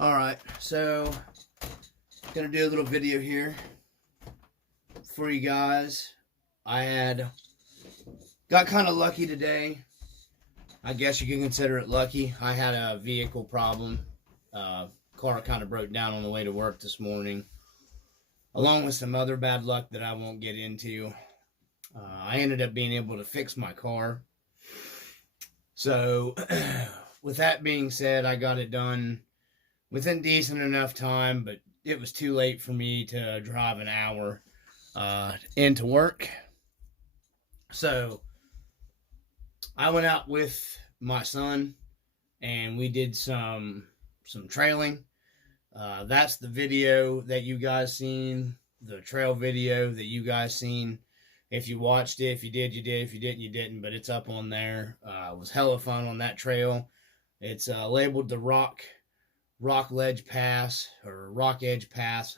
Alright, so gonna do a little video here for you guys. I got kind of lucky today. I guess you can consider it lucky. I had a vehicle problem. Car kind of broke down on the way to work this morning, along with some other bad luck that I won't get into. I ended up being able to fix my car. So, with that being said, I got it done within decent enough time, but it was too late for me to drive an hour into work. So I went out with my son and we did some trailing. That's the video that you guys seen, the trail video that you guys seen. If you watched it, if you did, you did. If you didn't, you didn't. But it's up on there. It was hella fun on that trail. It's labeled the Rock Ledge Pass or Rock Edge Pass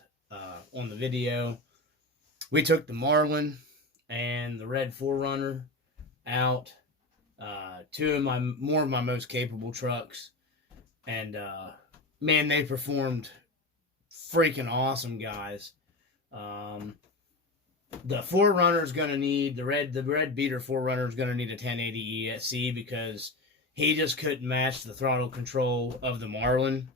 on the video. We took the Marlin and the Red 4Runner out. Two of my most capable trucks, and man, they performed freaking awesome, guys. The 4Runner is gonna need the red beater 4Runner is gonna need a 1080 ESC because he just couldn't match the throttle control of the Marlin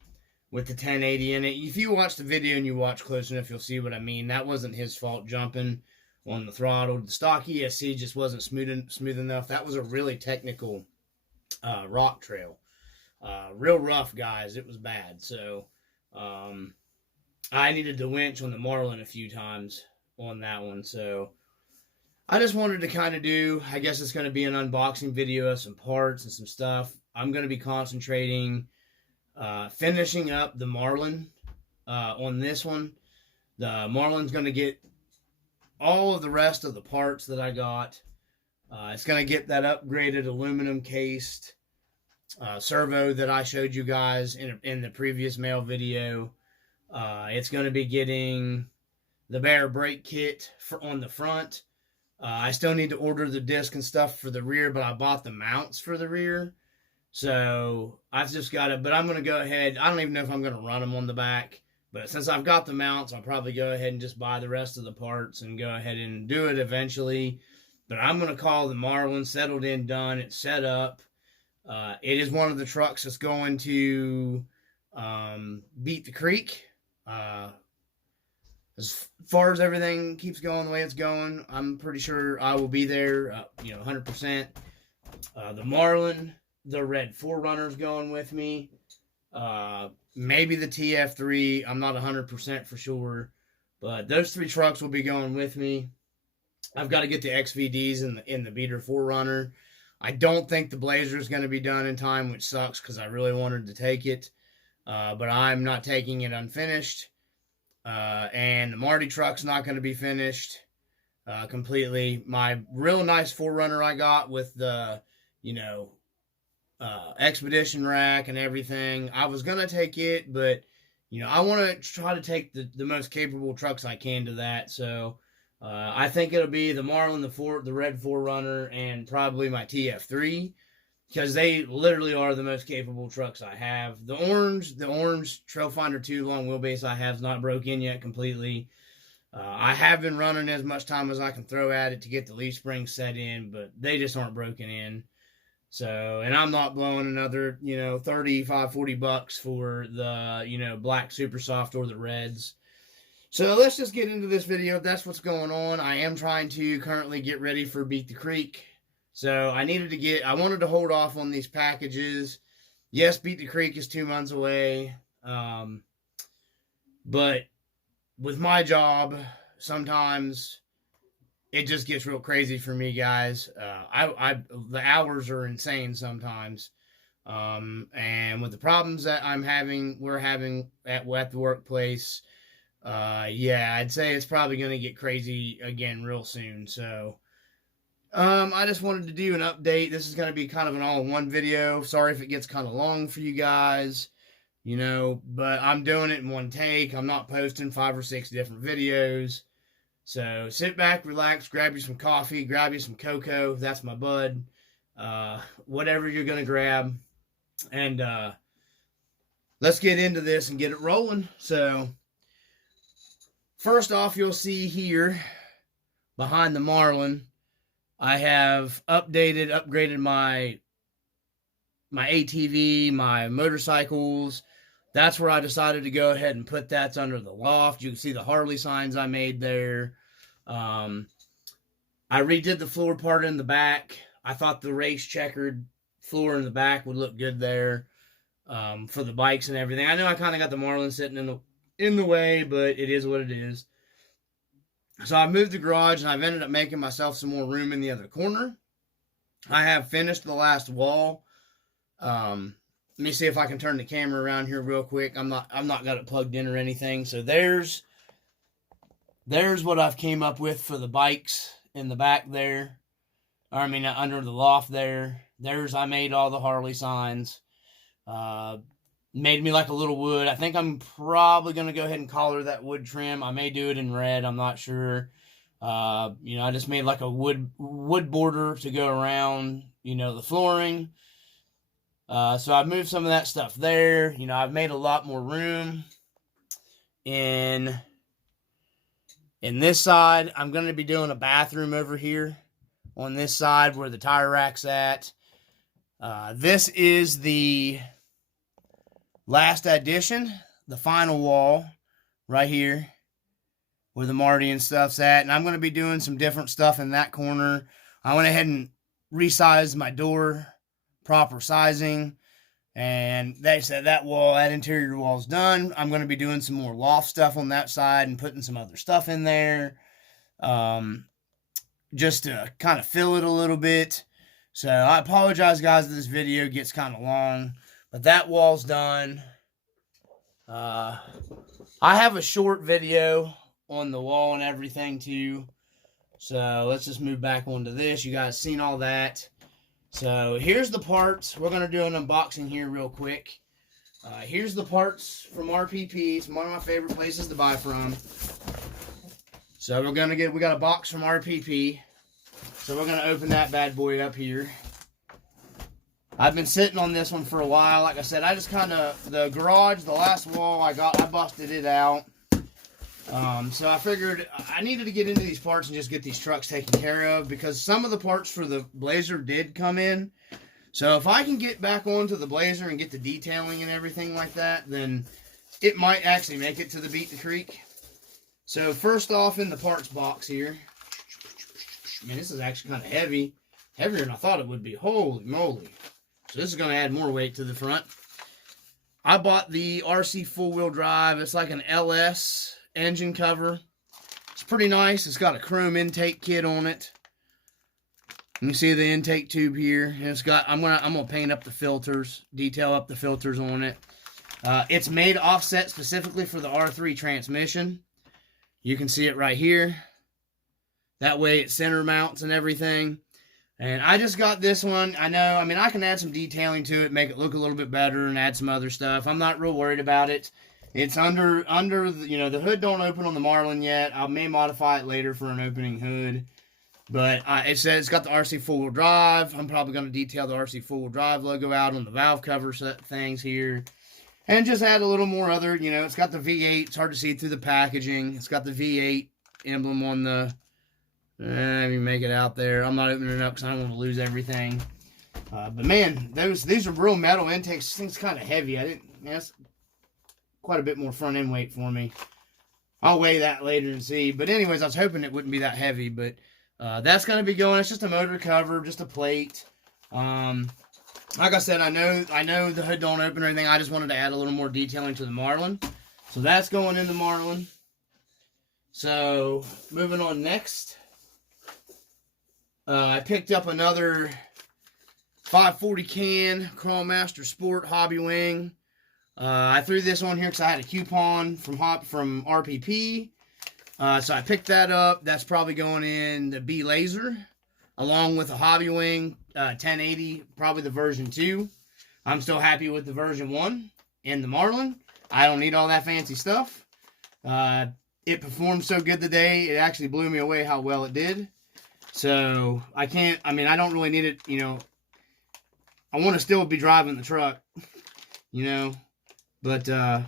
with the 1080 in it. If you watch the video and you watch close enough, you'll see what I mean. That wasn't his fault jumping on the throttle. The stock ESC just wasn't smooth enough. That was a really technical rock trail. Real rough, guys. It was bad. So I needed to winch on the Marlin a few times on that one. So I just wanted to kind of do, I guess it's going to be an unboxing video of some parts and some stuff. I'm going to be concentrating finishing up the Marlin on this one. The Marlin's going to get all of the rest of the parts that I got. It's going to get that upgraded aluminum cased servo that I showed you guys in the previous mail video. It's going to be getting the Bear brake kit on the front. I still need to order the disc and stuff for the rear, but I bought the mounts for the rear. So I've just got it, but I'm going to go ahead. I don't even know if I'm going to run them on the back, but since I've got the mounts, I'll probably go ahead and just buy the rest of the parts and go ahead and do it eventually. But I'm going to call the Marlin settled in, done. It's set up. It is one of the trucks that's going to Beat the Creek. As far as everything keeps going the way it's going, I'm pretty sure I will be there, 100%. The Marlin, the Red 4Runner's going with me. Maybe the TF3. I'm not 100% for sure. But those three trucks will be going with me. I've got to get the XVDs in the Beater 4Runner. I don't think the Blazer is going to be done in time, which sucks because I really wanted to take it. But I'm not taking it unfinished. And the Marty truck's not going to be finished completely. My real nice 4Runner I got with the, expedition rack and everything. I was going to take it, but, I want to try to take the most capable trucks I can to that. So I think it'll be the Marlin, the Red 4Runner, and probably my TF3. Because they literally are the most capable trucks I have. The orange Trailfinder 2 long wheelbase I have is not broken yet completely. I have been running as much time as I can throw at it to get the leaf springs set in, but they just aren't broken in. So, and I'm not blowing another, $35-40 for the, black super soft or the reds. So let's just get into this video. That's what's going on. I am trying to currently get ready for Beat the Creek. So I wanted to hold off on these packages. Yes, Beat the Creek is 2 months away. But with my job, sometimes it just gets real crazy for me, guys. The hours are insane sometimes. And with the problems that we're having at the workplace, I'd say it's probably going to get crazy again real soon. So I just wanted to do an update. This is going to be kind of an all-in-one video. Sorry if it gets kind of long for you guys, but I'm doing it in one take. I'm not posting 5 or 6 different videos. So sit back, relax, grab you some coffee, grab you some cocoa. That's my bud. Whatever you're going to grab. And let's get into this and get it rolling. So, first off, you'll see here behind the Marlin, I have upgraded my ATV, my motorcycles. That's where I decided to go ahead and put that under the loft. You can see the Harley signs I made there. I redid the floor part in the back. I thought the race checkered floor in the back would look good there for the bikes and everything. I know I kind of got the Marlin sitting in the way, but it is what it is. So I moved the garage, and I've ended up making myself some more room in the other corner. I have finished the last wall. Let me see if I can turn the camera around here real quick. I'm not got it plugged in or anything. So there's what I've came up with for the bikes in the back there. Or, I mean, under the loft there. I made all the Harley signs. Made me like a little wood. I think I'm probably going to go ahead and color that wood trim. I may do it in red. I'm not sure. I just made like a wood border to go around, the flooring. So I've moved some of that stuff there. I've made a lot more room in this side. I'm going to be doing a bathroom over here on this side where the tire rack's at. This is the last addition, the final wall right here where the Marty and stuff's at. And I'm going to be doing some different stuff in that corner. I went ahead and resized my door, proper sizing. And they said that interior wall's done. I'm going to be doing some more loft stuff on that side and putting some other stuff in there. Just to kind of fill it a little bit. So I apologize, guys, that this video gets kind of long. But that wall's done. I have a short video on the wall and everything too. So let's just move back onto this. You guys seen all that. So here's the parts. We're going to do an unboxing here real quick. Here's the parts from RPP. It's one of my favorite places to buy from. So we got a box from RPP. So we're going to open that bad boy up here. I've been sitting on this one for a while. Like I said, I just the garage, the last wall I busted it out. So I figured I needed to get into these parts and just get these trucks taken care of, because some of the parts for the Blazer did come in. So if I can get back onto the Blazer and get the detailing and everything like that, then it might actually make it to the Beat the Creek. So first off, in the parts box here, man, this is actually kind of heavy. Heavier than I thought it would be. Holy moly. So this is going to add more weight to the front. I bought the RC four-wheel drive. It's like an LS engine cover. It's pretty nice. It's got a chrome intake kit on it. You can see the intake tube here. And it's got, I'm gonna paint up the filters, detail up the filters on it. It's made offset specifically for the R3 transmission. You can see it right here. That way it center mounts and everything. And I just got this one. I can add some detailing to it, make it look a little bit better, and add some other stuff. I'm not real worried about it. It's under the hood don't open on the Marlin yet. I may modify it later for an opening hood. But it says it's got the RC four-wheel drive. I'm probably going to detail the RC four-wheel drive logo out on the valve cover set things here. And just add a little more other, it's got the V8. It's hard to see through the packaging. It's got the V8 emblem on the... Let me make it out there. I'm not opening it up because I don't want to lose everything. But man, these are real metal intakes. This thing's kind of heavy. That's quite a bit more front end weight for me. I'll weigh that later and see. But anyways, I was hoping it wouldn't be that heavy. But that's going to be going. It's just a motor cover, just a plate. Like I said, I know the hood don't open or anything. I just wanted to add a little more detailing to the Marlin. So that's going in the Marlin. So moving on next. I picked up another 540 can Crawlmaster Sport Hobby Wing. I threw this on here because I had a coupon from RPP. So I picked that up. That's probably going in the B Laser, along with a Hobby Wing 1080, probably the version 2. I'm still happy with the version 1 in the Marlin. I don't need all that fancy stuff. It performed so good today, it actually blew me away how well it did. So, I don't really need it, I want to still be driving the truck, But don't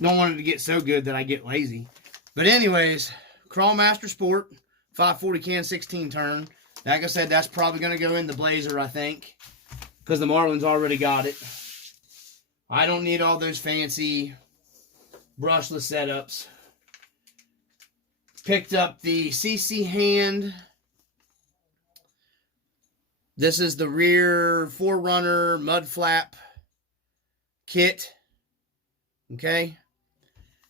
want it to get so good that I get lazy. But anyways, Crawlmaster Sport, 540 can, 16 turn. Like I said, that's probably going to go in the Blazer, I think, because the Marlin's already got it. I don't need all those fancy brushless setups. Picked up the CC hand. This is the rear 4Runner mud flap kit. Okay.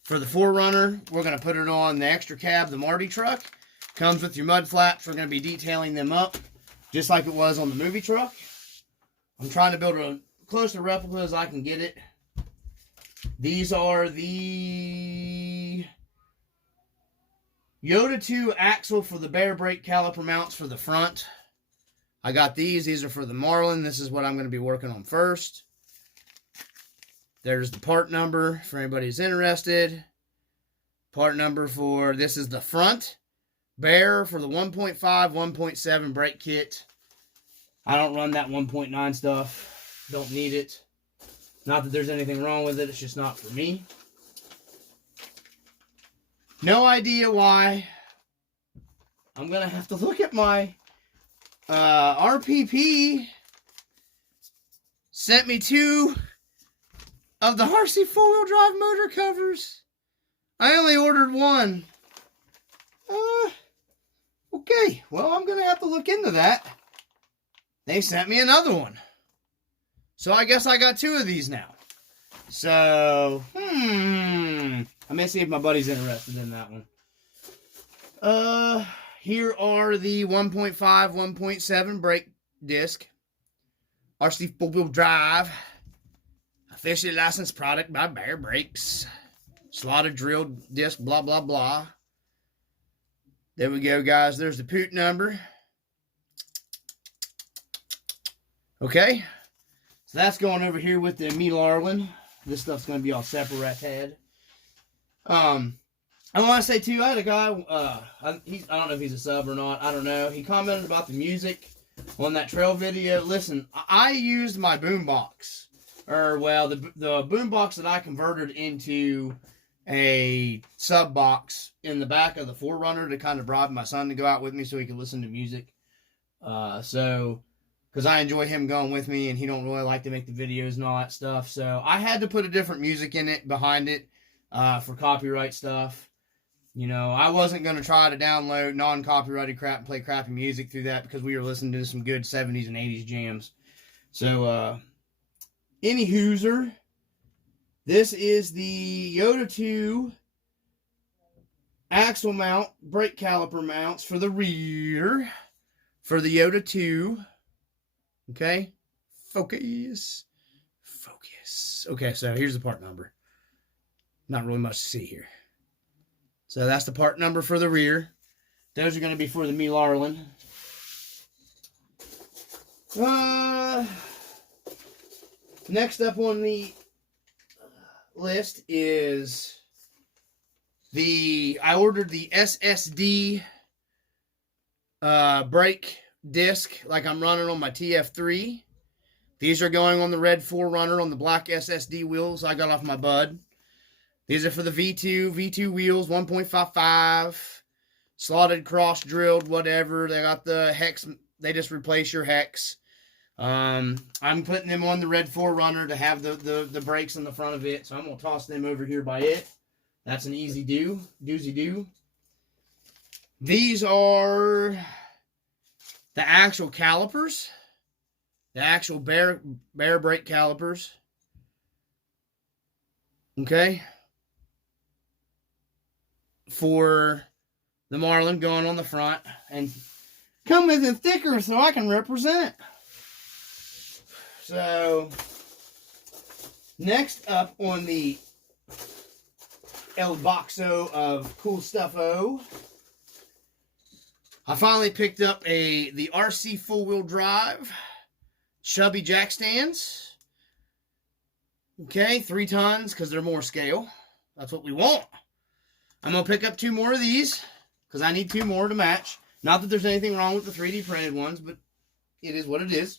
For the 4Runner, we're going to put it on the extra cab, the Marty truck. Comes with your mud flaps. We're going to be detailing them up just like it was on the movie truck. I'm trying to build a close to replica as I can get it. These are the Yoda 2 axle for the Bear brake caliper mounts for the front. I got these. These are for the Marlin. This is what I'm going to be working on first. There's the part number for anybody who's interested. Part number for, this is the front Bear for the 1.5, 1.7 brake kit. I don't run that 1.9 stuff. Don't need it. Not that there's anything wrong with it. It's just not for me. No idea why. I'm going to have to look at my RPP. Sent me 2 of the RC 4-wheel drive motor covers. I only ordered 1. Okay, well, I'm going to have to look into that. They sent me another one. So I guess I got 2 of these now. So, I may see if my buddy's interested in that one. Here are the 1.5, 1.7 brake disc. RC 4-wheel drive. Officially licensed product by Bear Brakes. Slotted drilled disc, blah, blah, blah. There we go, guys. There's the POOT number. Okay. So that's going over here with the Marlin. This stuff's going to be all separate. I want to say, too, I had a guy, I don't know if he's a sub or not. I don't know. He commented about the music on that trail video. Listen, I used my boombox. Or, well, the boombox that I converted into a sub box in the back of the 4Runner to kind of bribe my son to go out with me so he could listen to music. Because I enjoy him going with me and he don't really like to make the videos and all that stuff. So I had to put a different music in it, behind it, for copyright stuff. You know, I wasn't going to try to download non-copyrighted crap and play crappy music through that because we were listening to some good 70s and 80s jams. So, any hooser, this is the Yoda 2 axle mount, brake caliper mounts for the rear for the Yoda 2. Okay, focus. Okay, so here's the part number. Not really much to see here. So that's the part number for the rear. Those are going to be for the Marlin. Next up on the list is I ordered the SSD brake disc like I'm running on my TF3. These are going on the red 4Runner on the black SSD wheels I got off my bud. These are for the V2 wheels, 1.55, slotted, cross drilled, whatever. They got the hex. They just replace your hex. I'm putting them on the red 4Runner to have the brakes in the front of it. So I'm going to toss them over here by it. That's an easy doozy do. These are the actual calipers. The actual Bear brake calipers. Okay. For the Marlin going on the front. And come with a thicker so I can represent. So, next up on the El Boxo of Cool Stuff-O, I finally picked up the RC 4-wheel drive chubby jack stands. Okay, 3 tons because they're more scale. That's what we want. I'm going to pick up 2 more of these because I need 2 more to match. Not that there's anything wrong with the 3D printed ones, but it is what it is.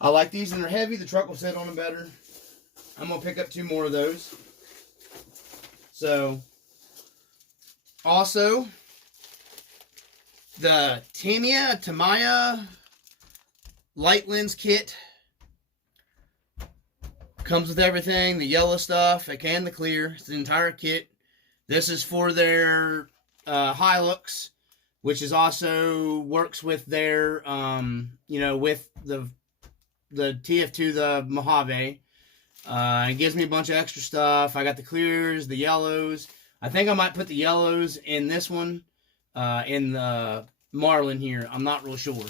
I like these, and they're heavy. The truck will sit on them better. I'm going to pick up 2 more of those. So, also, the Tamiya light lens kit comes with everything, the yellow stuff and the clear. It's the entire kit. This is for their Hilux, which is also works with their with the TF2, the Mojave. It gives me a bunch of extra stuff. I got the clears, the yellows. I think I might put the yellows in this one, in the Marlin here. I'm not real sure.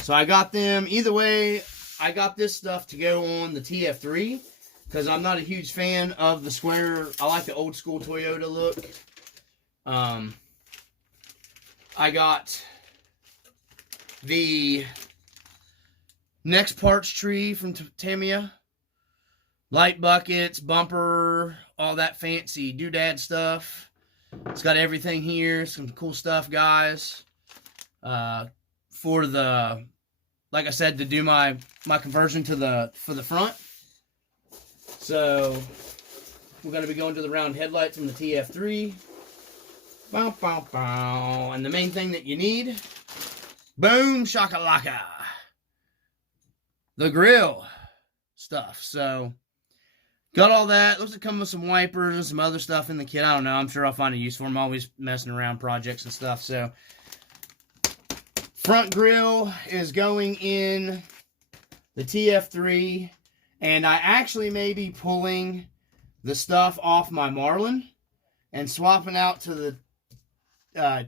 So I got them. Either way, I got this stuff to go on the TF3 because I'm not a huge fan of the square. I like the old school Toyota look. I got the Next Parts tree from Tamiya. Light buckets, bumper, all that fancy doodad stuff. It's got everything here. Some cool stuff, guys. For the, like I said, to do my conversion for the front. So we're going to be going to the round headlights from the TF3. Bow, bow, bow. And the main thing that you need, boom shakalaka, the grill stuff. So got all that. Looks like it comes with some wipers and some other stuff in the kit. I don't know. I'm sure I'll find a use for them. I'm always messing around projects and stuff. So front grill is going in the TF3. And I actually may be pulling the stuff off my Marlin and swapping out to the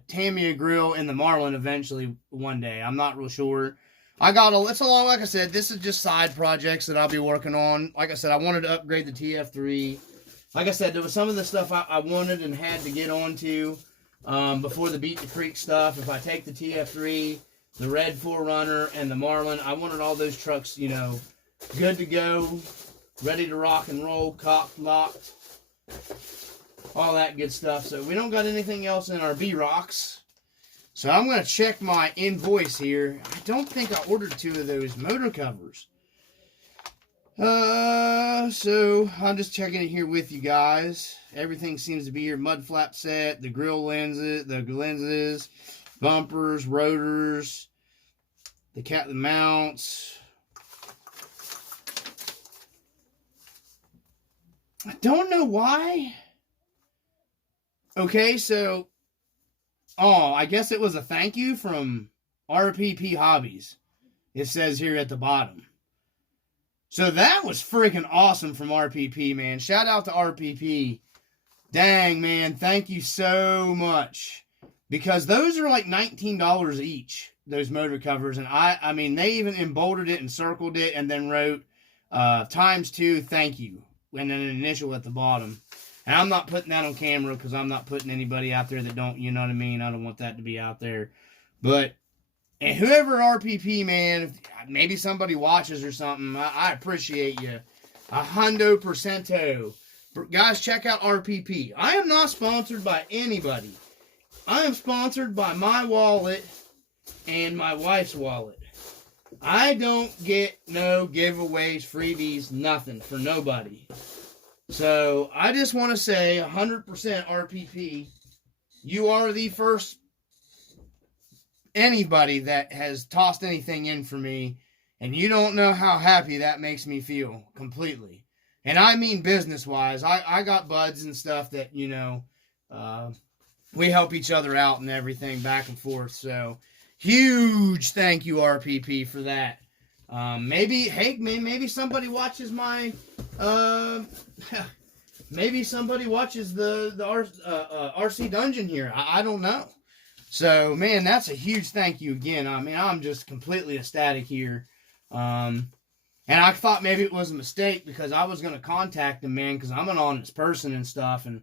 Tamiya grill in the Marlin eventually one day. I'm not real sure. It's along, like I said, this is just side projects that I'll be working on. Like I said, I wanted to upgrade the TF3. Like I said, there was some of the stuff I wanted and had to get onto before the Beat the Creek stuff. If I take the TF3, the Red 4Runner, and the Marlin, I wanted all those trucks, good to go, ready to rock and roll, cocked, locked, all that good stuff. So we don't got anything else in our B-Rocks. So I'm going to check my invoice here. I don't think I ordered 2 of those motor covers. So I'm just checking it here with you guys. Everything seems to be here. Mud flap set, the grill lenses, bumpers, rotors, the mounts. I don't know why. Okay, so I guess it was a thank you from RPP Hobbies. It says here at the bottom. So that was freaking awesome from RPP, man. Shout out to RPP. Dang, man. Thank you so much. Because those are like $19 each, those motor covers. And I mean, they even emboldened it and circled it and then wrote ×2 thank you. And then an initial at the bottom. And I'm not putting that on camera because I'm not putting anybody out there that don't, you know what I mean? I don't want that to be out there. But, and whoever RPP, man, maybe somebody watches or something, I appreciate you. 100%. Guys, check out RPP. I am not sponsored by anybody. I am sponsored by my wallet and my wife's wallet. I don't get no giveaways, freebies, nothing for nobody. So, I just want to say 100% RPP, you are the first anybody that has tossed anything in for me, and you don't know how happy that makes me feel completely. And I mean business-wise. I got buds and stuff that, we help each other out and everything back and forth. So, huge thank you, RPP, for that. Maybe somebody watches my, maybe somebody watches the RC Dungeon here. I don't know. So, man, that's a huge thank you again. I mean, I'm just completely ecstatic here. And I thought maybe it was a mistake because I was going to contact him, man, because I'm an honest person and stuff. And,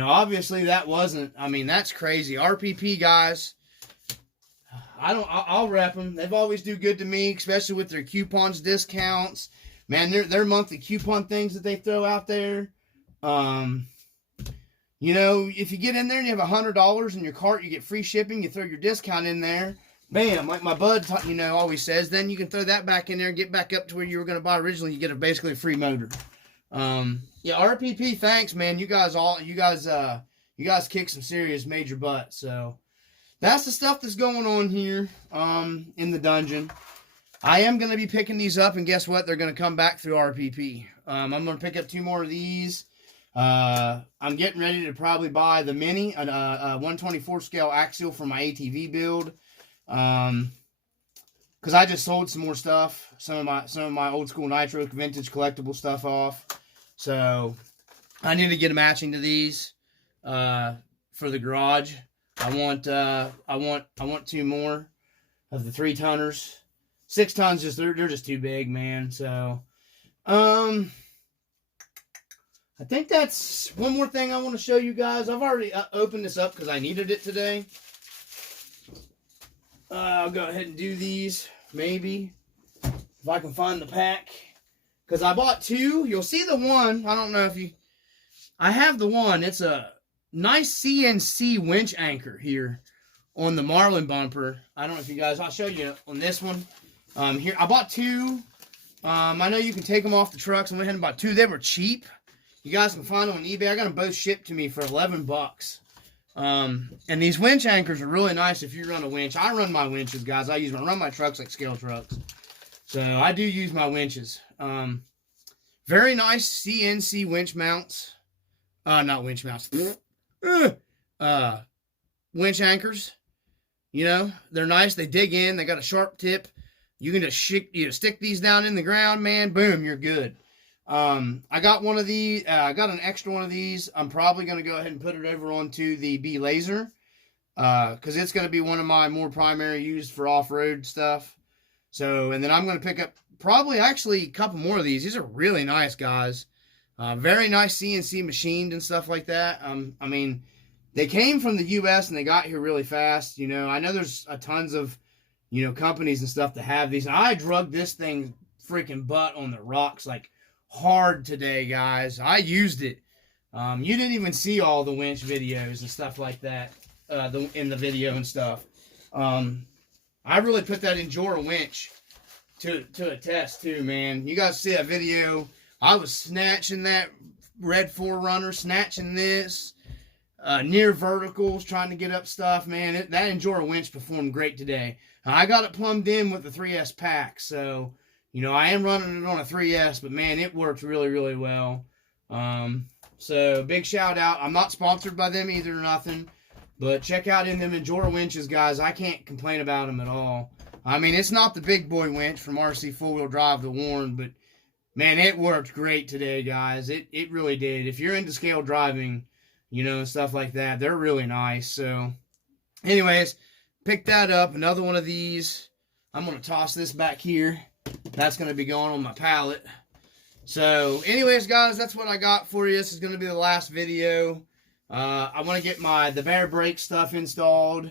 obviously that wasn't, that's crazy. RPP, guys. I'll rep them. They've always do good to me, especially with their coupons, discounts. Man, their monthly coupon things that they throw out there. If you get in there and you have $100 in your cart, you get free shipping. You throw your discount in there. bam, like my bud, always says, then you can throw that back in there and get back up to where you were going to buy originally. You get basically a free motor. Yeah, RPP, thanks, man. You guys kick some serious major butt. So that's the stuff that's going on here, in the dungeon. I am going to be picking these up, and guess what? They're going to come back through RPP. I'm going to pick up 2 more of these. I'm getting ready to probably buy the Mini, a 124 scale axial for my ATV build. Because I just sold some more stuff, some of my old school Nitro vintage collectible stuff off. So I need to get a matching to these for the garage. I want 2 more of the 3-tonners. 6 tons they're just too big, man. So I think that's one more thing I want to show you guys. I've already opened this up because I needed it today. I'll go ahead and do these, maybe, if I can find the pack. Because I bought 2. You'll see the one. I don't know if you... I have the one. It's a nice CNC winch anchor here on the Marlin bumper. I don't know if you guys... I'll show you on this one. Here, I bought 2. I know you can take them off the trucks. I went ahead and bought 2. They were cheap. You guys can find them on eBay. I got them both shipped to me for $11. And these winch anchors are really nice if you run a winch. I run my winches, guys. I run my trucks like scale trucks. So I do use my winches. Very nice CNC winch mounts. Not winch mounts. Winch anchors. You know, they're nice. They dig in. They got a sharp tip. You can just stick these down in the ground, man. Boom, you're good. I got one of these. I got an extra one of these. I'm probably going to go ahead and put it over onto the B Laser, because it's going to be one of my more primary used for off-road stuff. So, and then I'm going to pick up probably actually a couple more of these. These are really nice, guys. Very nice CNC machined and stuff like that. I mean, they came from the U.S. and they got here really fast. You know, I know there's tons of, companies and stuff that have these. And I drug this thing freaking butt on the rocks like hard today, guys. I used it. You didn't even see all the winch videos and stuff like that in the video and stuff. I really put that Injora winch to a test too, man. You guys see that video? I was snatching that red 4Runner, snatching this, near verticals, trying to get up stuff, man. That Injora winch performed great today. I got it plumbed in with the 3S pack, so, I am running it on a 3S, but man, it works really, really well. So big shout out. I'm not sponsored by them either or nothing, but check out them Injora winches, guys. I can't complain about them at all. I mean, it's not the big boy winch from RC 4-wheel drive, the Warren, but man, it worked great today, guys. It really did. If you're into scale driving, and stuff like that, they're really nice. So anyways, pick that up. Another one of these. I'm going to toss this back here. That's going to be going on my pallet. So anyways, guys, that's what I got for you. This is going to be the last video. I want to get the Bear brake stuff installed.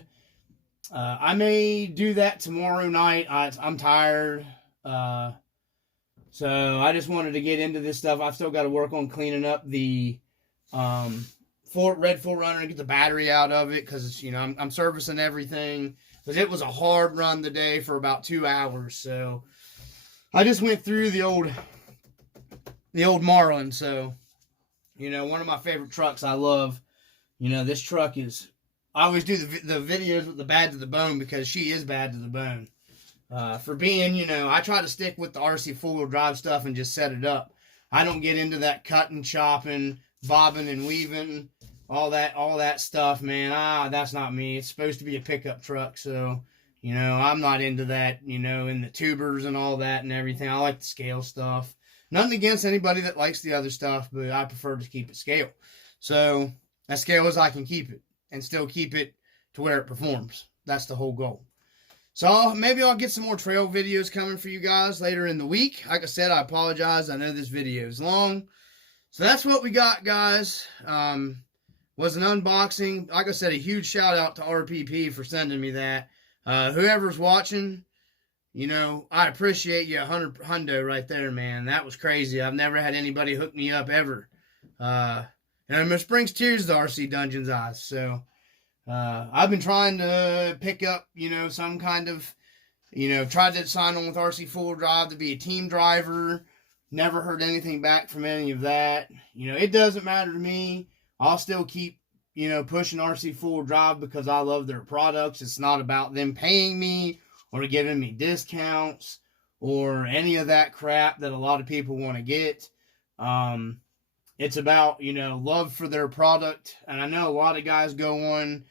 I may do that tomorrow night. I'm tired. So I just wanted to get into this stuff. I've still got to work on cleaning up the red 4Runner and get the battery out of it, because I'm servicing everything. Because it was a hard run today for about 2 hours. So I just went through the old Marlin. So one of my favorite trucks I love. This truck is, I always do the videos with the bad to the bone, because she is bad to the bone. For being, I try to stick with the RC 4-wheel drive stuff and just set it up. I don't get into that cutting, chopping, bobbing and weaving, all that stuff, man. That's not me. It's supposed to be a pickup truck, so, I'm not into that, in the tubers and all that and everything. I like the scale stuff. Nothing against anybody that likes the other stuff, but I prefer to keep it scale. So, as scale as I can keep it, and still keep it to where it performs. That's the whole goal. So maybe I'll get some more trail videos coming for you guys later in the week. Like I said, I apologize. I know this video is long. So that's what we got, guys. Was an unboxing. Like I said, a huge shout out to RPP for sending me that. Whoever's watching, I appreciate you 100 hundo right there, man. That was crazy. I've never had anybody hook me up ever. And it brings tears to RC Dungeon's eyes. So I've been trying to pick up, some kind of, tried to sign on with RC Full Drive to be a team driver. Never heard anything back from any of that. It doesn't matter to me. I'll still keep, pushing RC Full Drive because I love their products. It's not about them paying me or giving me discounts or any of that crap that a lot of people want to get. It's about, love for their product. And I know a lot of guys go on,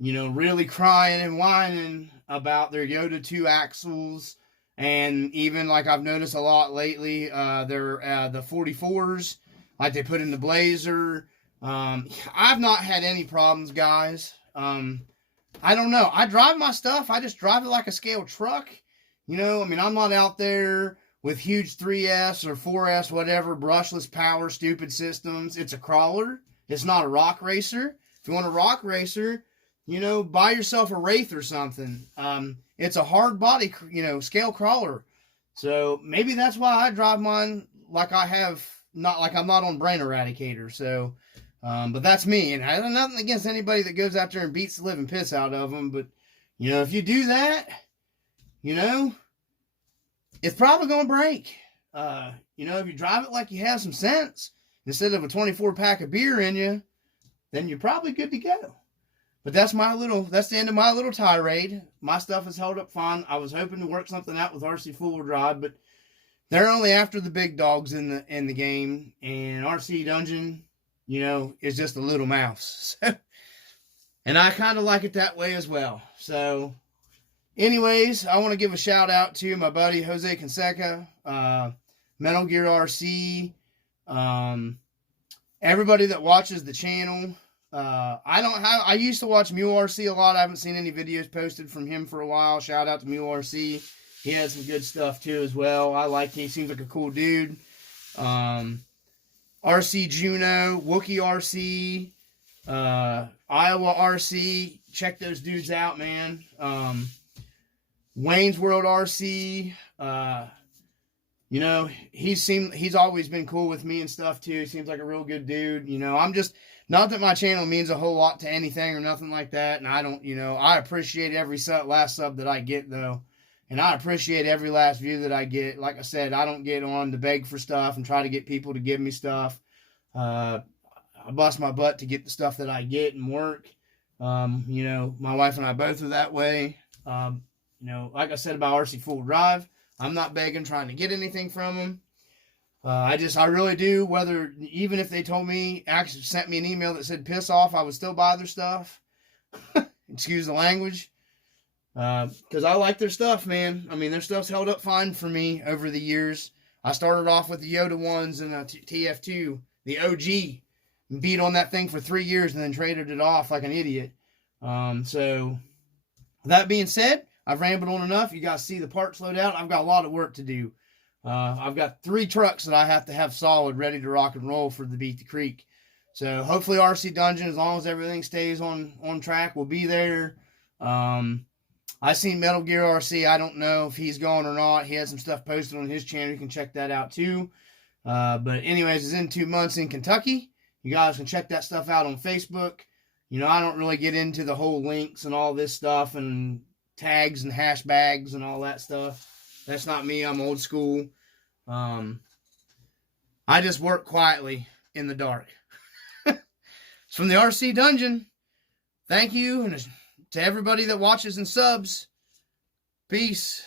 really crying and whining about their Yoda 2 axles. And even like I've noticed a lot lately, the 44s, like they put in the Blazer. I've not had any problems, guys. I don't know. I drive my stuff. I just drive it like a scale truck. I'm not out there with huge 3S or 4S, whatever, brushless power, stupid systems. It's a crawler. It's not a rock racer. If you want a rock racer, buy yourself a Wraith or something. It's a hard body, scale crawler. So maybe that's why I drive mine like I have, not like I'm not on Brain Eradicator. So, but that's me. And I have nothing against anybody that goes out there and beats the living piss out of them. But, if you do that, it's probably going to break. If you drive it like you have some sense, instead of a 24 pack of beer in you, then you're probably good to go. But that's the end of my little tirade. My stuff has held up fine. I was hoping to work something out with RC Full Drive, but they're only after the big dogs in the game, and RC Dungeon, is just a little mouse. So, and I kind of like it that way as well. So, anyways, I want to give a shout out to my buddy Jose Canseca, Metal Gear RC, everybody that watches the channel. I used to watch Mule RC a lot. I haven't seen any videos posted from him for a while. Shout out to Mule RC. He has some good stuff too as well. I like him. He seems like a cool dude. RC Juno, Wookie RC, Iowa RC. Check those dudes out, man. Wayne's World RC. He's always been cool with me and stuff too. He seems like a real good dude. I'm just, not that my channel means a whole lot to anything or nothing like that. And I don't, I appreciate every last sub that I get though. And I appreciate every last view that I get. Like I said, I don't get on to beg for stuff and try to get people to give me stuff. I bust my butt to get the stuff that I get and work. My wife and I both are that way. Like I said about RC Full Drive, I'm not begging, trying to get anything from them. I really do, even if they told me, actually sent me an email that said piss off, I would still buy their stuff. Excuse the language. Because I like their stuff, man. Their stuff's held up fine for me over the years. I started off with the Yoda ones and a TF2, the OG, and beat on that thing for 3 years and then traded it off like an idiot. So, that being said, I've rambled on enough. You guys see the parts load out. I've got a lot of work to do. I've got 3 trucks that I have to have solid, ready to rock and roll for the Beat the Creek. So hopefully RC Dungeon, as long as everything stays on track, will be there. I seen Metal Gear RC. I don't know if he's gone or not. He has some stuff posted on his channel. You can check that out too. But anyways, it's in 2 months in Kentucky. You guys can check that stuff out on Facebook. I don't really get into the whole links and all this stuff and tags and hashbags and all that stuff. That's not me. I'm old school. I just work quietly in the dark. It's from the RC Dungeon. Thank you, and to everybody that watches and subs. Peace.